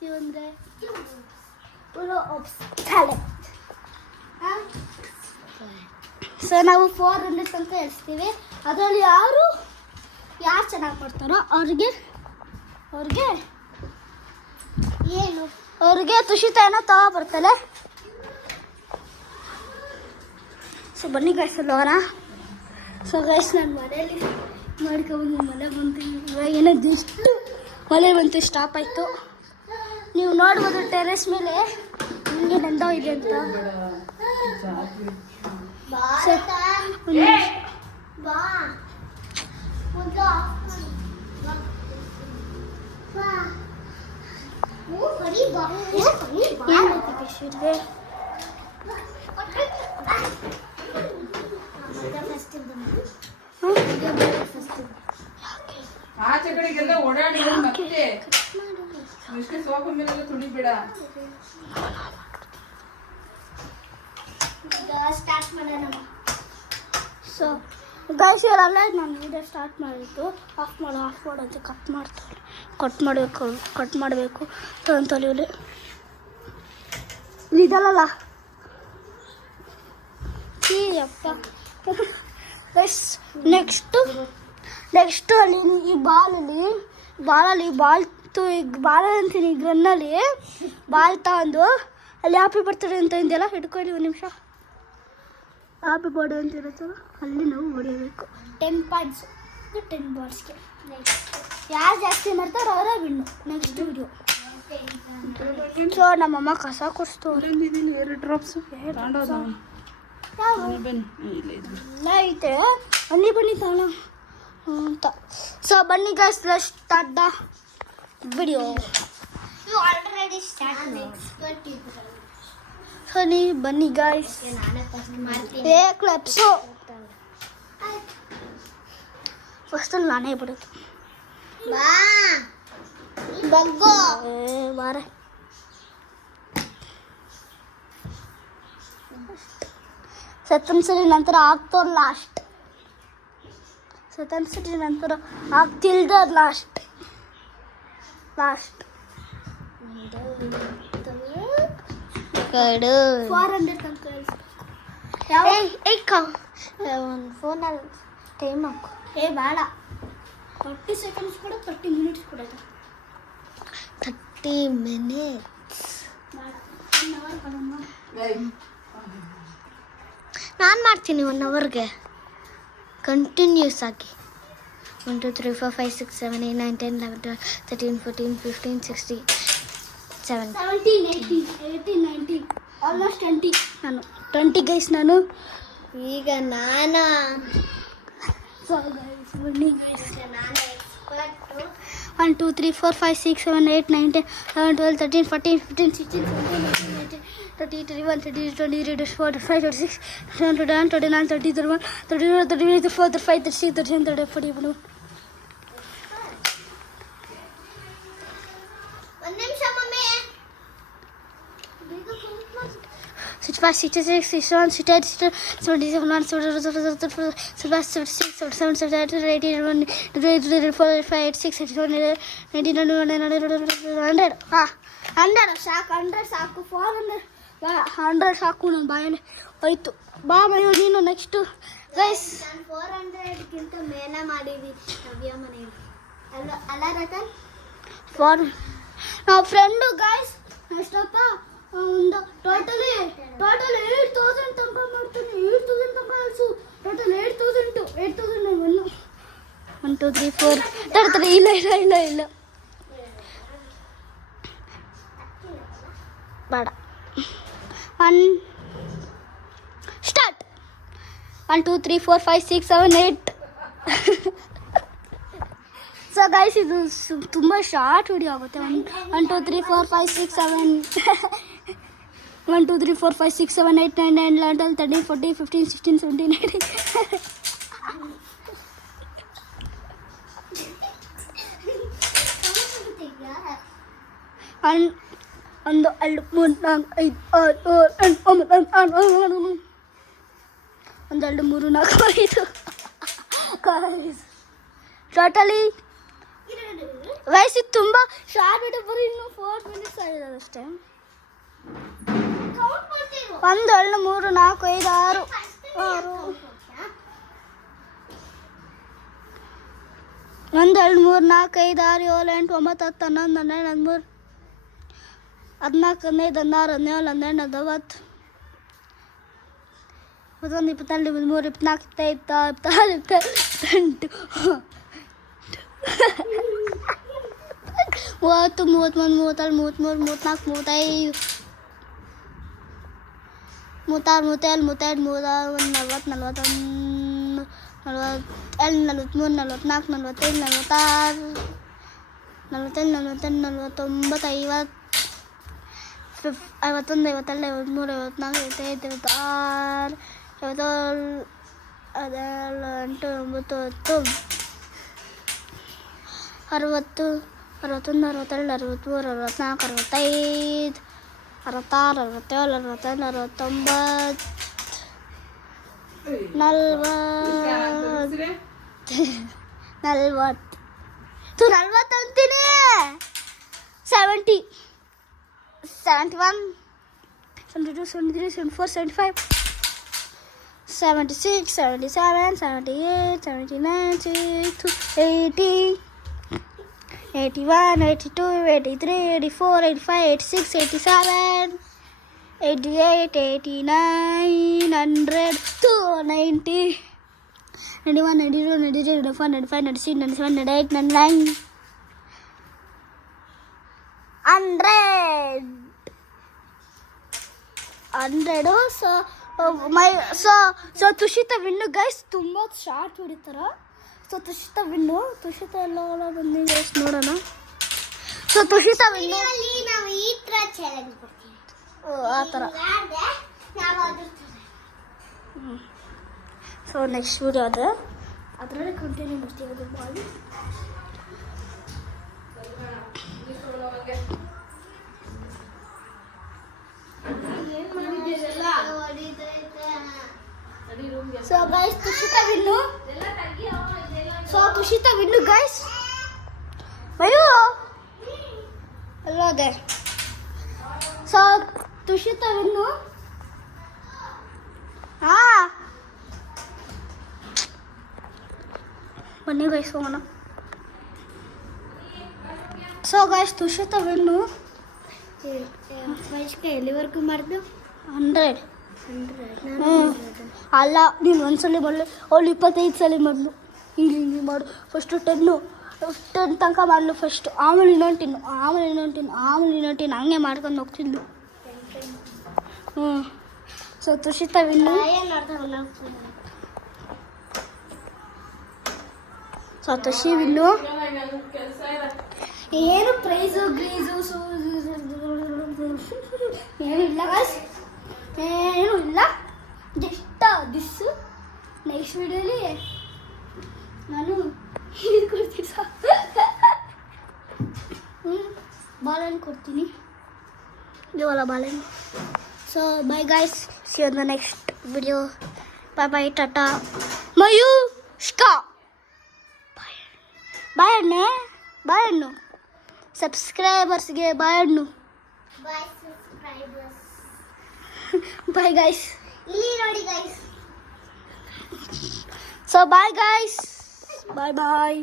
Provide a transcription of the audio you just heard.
ಕಳಿಸ್ತೀವಿ ಅಂದರೆ ಸೊ ನಾವು 400 ತನಕ ಎಳಿಸ್ತೀವಿ. ಅದರಲ್ಲಿ ಯಾರು ಚೆನ್ನಾಗಿ ಮಾಡ್ತಾರೋ ಅವ್ರಿಗೆ ತುಷಿತ ಏನೋ ಬರ್ತಾಳೆ. ಸೊ ಬನ್ನಿ ಗೈಸ್ ಅಲ್ಲಿ ಹೋಗೋಣ. ಸೊ ಗೈಸ್ ನಾನು ಮನೇಲಿ ಮಾಡ್ಕೊಬಂದು ಮಳೆ ಬಂತು. ಇವಾಗ ಏನೋ ಇಷ್ಟು ಮಳೆ ಬಂತು, ಸ್ಟಾಪ್ ಆಯಿತು. ನೀವು ನೋಡ್ಬೋದು ಟೆರೆಸ್ ಮೇಲೆ ಹಿಂಗೆ ನಂದೋ ಇದೆ ಅಂತ. ಆಚೆ ಕಡೆಗೆಲ್ಲ ಓಡಾಡಿ ಮತ್ತೆ ಇಷ್ಟೇ ಸೋಫಾ ಮೇಲೆಲ್ಲ ತುಳಿಬೇಡ. ಸ್ಟಾರ್ಟ್ ಮಾಡೋಣ. ಸೊ ಗೈಸ್ ಇವರಲ್ಲ ನಾನು ವಿಡಿಯೋ ಸ್ಟಾರ್ಟ್ ಮಾಡಿದ್ದು. ಆಫ್ ಮಾಡು ಅಂತ ಕಟ್ ಮಾಡಬೇಕು ತಲೆಯಲ್ಲಿ ಇದಲ್ಲ ಅಪ್ಪ. ಗೈಸ್ ನೆಕ್ಸ್ಟು ಅಲ್ಲಿ ಈ ಬಾಲಲ್ಲಿ ಬಾಲ್ ಅಂತೀನಿ, ಗನ್ನಲ್ಲಿ ಬಾಲ್ ತಗೊಂಡು ಅಲ್ಲಿ ಹ್ಯಾಪಿ ಬರ್ತಡೆ ಅಂತ ಇದೆಯಲ್ಲ, ಹಿಡ್ಕೊಳ್ಳಿ ಒಂದು ನಿಮಿಷ. ಹ್ಯಾಪಿ ಬರ್ಡೇ ಅಂತ ಇರುತ್ತಲ್ಲ, ಅಲ್ಲಿ ನಾವು ಹೊಡೆಯಬೇಕು. 10 ಪಾಯಿಂಟ್ಸ್ 10 ಬಾಲ್ಸ್ಗೆ. ಯಾರು ಜಾಸ್ತಿ ಮಾಡ್ತಾರೋ ಅವರ ವಿನ್ನು. Next video. ಸೊ ನಮ್ಮಮ್ಮ ಕಸ ಕೊಡಿಸ್ತವ್ರೆ. 2 ಡ್ರಾಪ್ಸ್ ಐತೆ ಬನ್ನಿ ತಾಣ ಅಂತ. ಸೊ ಬನ್ನಿ guys, let's start the video. ಬನ್ನಿ ಗೈಸ್. ಕ್ಲಬ್ಸು ಫಸ್ಟಲ್ಲಿ ನಾನೇ ಬಿಡೋದು. ಬಾರೆ ಸರಿ ನಂತರ ಆಗ್ತವ್ರು ಲಾಸ್ಟ್. ಸರಿ ನಂತರ ಆಗ್ತಿಲ್ದ ಲಾಸ್ಟ್ 400 ತನಕ ಒಂದು ಫೋನಲ್ಲಿ ಟೈಮ್ ಹಾಕು. ಬೇಡ, 30 ಸೆಕೆಂಡ್ಸ್ ಕೂಡ 30 ಮಿನಿಟ್ಸ್ ಕೂಡ 30 ಮಿನಿಟ್ಸ್. ನಾನು ಮಾಡ್ತೀನಿ 1 ಅವರ್ಗೆ ಕಂಟಿನ್ಯೂಸ್ ಆಗಿ. 1 2 3 4 5 6 7 8 9 10 11 12 13 14 15 16 17 18 19 ಆಲ್ಮೋಸ್ಟ್ 20. ನಾನು 20 ಗೈಸ್. ನಾನು ಈಗ ನಾನು ಬನ್ನಿ ಗೈಸ್. 1 2 3 4 5 6 7 8 9 10 11 12 13 14 15 16 17 18 19 20 21 22 23 24 25 26 27 29 30 31 32 33 34 35 36 37 38 40 65 66 67 68 77 ಸಾಕು. 100 ಸಾಕು. ನನ್ನ ಬಾಯಲ್ಲಿ ಹೋಯ್ತು. ಬಾ ಮನೆಯು ನೀನು ನೆಕ್ಸ್ಟು ಗೈಸ್. 400ಗಿಂತ ಮೇಲೆ ಮಾಡಿದ್ವಿ ನವ್ಯ ಮನೆಯಲ್ಲಿ ಅಲ್ಲ ರತನ್. ನಾವು ಫ್ರೆಂಡು ಗೈಸ್ ಎಷ್ಟಪ್ಪ ಒಂದು ಟೋಟಲಿ 8000 ತನಕ ಮಾಡ್ತೀನಿ. 8000 ತನಕ ಅಲ್ಸು. ಟೋಟಲ್ 8000 1 2 3 4 ತಡ್ತಾರೆ. ಇಲ್ಲ ಬೇಡ. 1 ಸ್ಟಾರ್ಟ್. 1 2 3 4 5 6 7 8. ಸೊ ಗೈಸ್ ಇದು ತುಂಬ ಶಾರ್ಟ್ ವಿಡಿಯೋ ಆಗುತ್ತೆ. 1 2 3 4 5 6 7 1 2 3 4 5 6 7 8 9 10 11 12 13 14 15 16 17 18 1 2 3 4 5 6 7 8 9 10 11 12 13 14 15 16 17 18 19 20 21 22 23 24 25 26 27 28 29 30 31 32 33 34 35 36 37 38 40 ಟೋಟಲಿ ವಯಸ್ಸು ತುಂಬ ಶಾರ್ಟ್ ವಿಡಿಯೋ ಬರೀ ಇನ್ನೂ 4 ಮಿನಿಟ್ಸ್ ಆಗಿದೆ ಅಷ್ಟೇ. 1 2 3 4 5 6 1 2 3 4 5 6 7 8 9 10 11 12 13 14 15 16 17 18 19 21 22 23 24 25 26 27 28 30 31 32 33 34 35 36 37 38 40 41 ಅಂತೀನಿ. 70 71 72 73 74 75 76 77 78 79 80 81 82 83 84 85 86 87 88 89 100 290 91 92 93 94 95 96 97 98 99 100. So Tushita win guys. ತುಂಬ ಶಾರ್ಟ್ ಹೊಡಿತಾರ. So Tushita win. ತುಷಿತಾ ಎಲ್ಲ ಬಂದು ಗೈಸ್ ನೋಡೋಣ. So Tushita win. ನಾವು ಈ ಥರ ಚಾಲೆಂಜ್ ಕೊಡ್ತೀವಿ. ಆ ಥರ. ಸೊ ನೆಕ್ಸ್ಟ್ ವಿಡಿಯೋ ಅದೇ ಅದರಲ್ಲೇ ಕಂಟಿನ್ಯೂ ಮಾಡ್ತೀವಿ. ಅದು ಬಾಲಿ so guys Tushita win. So Tushita win guys. Mayur ಅಲ್ಲೋದೆ. So Tushita win. ಬನ್ನಿ ಗೈಸ್ ಹೋಗೋಣ. So guys Tushita win. ಎಲ್ಲಿವರೆಗೂ ಮಾಡಿದ್ದು? 100. ಅಲ್ಲ ನೀನು ಒಂದ್ಸಲ ಮಾಡಲು ಅವಳು 25 ಸಲ ಮಾಡಲು. ಹಿಂಗೆ ಮಾಡು. ಫಸ್ಟು 10 ತನಕ ಮಾಡಲು ಫಸ್ಟು. ಆಮೇಲೆ ಇನ್ನೊಂದು ತಿನ್ನು ಹಂಗೆ ಮಾಡ್ಕೊಂಡು ಹೋಗ್ತಿದ್ಲು. So Tushita win. So Tushi win. ಏನು ಪ್ರೈಸು ಗ್ರೀಸು ಏನು ಇಲ್ಲ ಗೈಸ್. ಏನೂ ಇಲ್ಲ. Just this. ನೆಕ್ಸ್ಟ್ ವಿಡಿಯೋಲಿ ನಾನು ಇದು ಕೊಡ್ತೀನಿ. ಬಾಳೆಹಣ್ಣು ಕೊಡ್ತೀನಿ. ಇವಲ್ಲ ಬಾಳೆಹಣ್ಣು. So bye guys. See on the next video. Bye tata. Mayushka ಬಾಳೆಹಣ್ಣು. ಸಬ್ಸ್ಕ್ರೈಬರ್ಸ್ಗೆ ಬಾಳೆಹಣ್ಣು. Bye guys. ಇಲ್ಲಿ ನೋಡಿ ಗೈಸ್. So bye guys. ಬಾಯ್.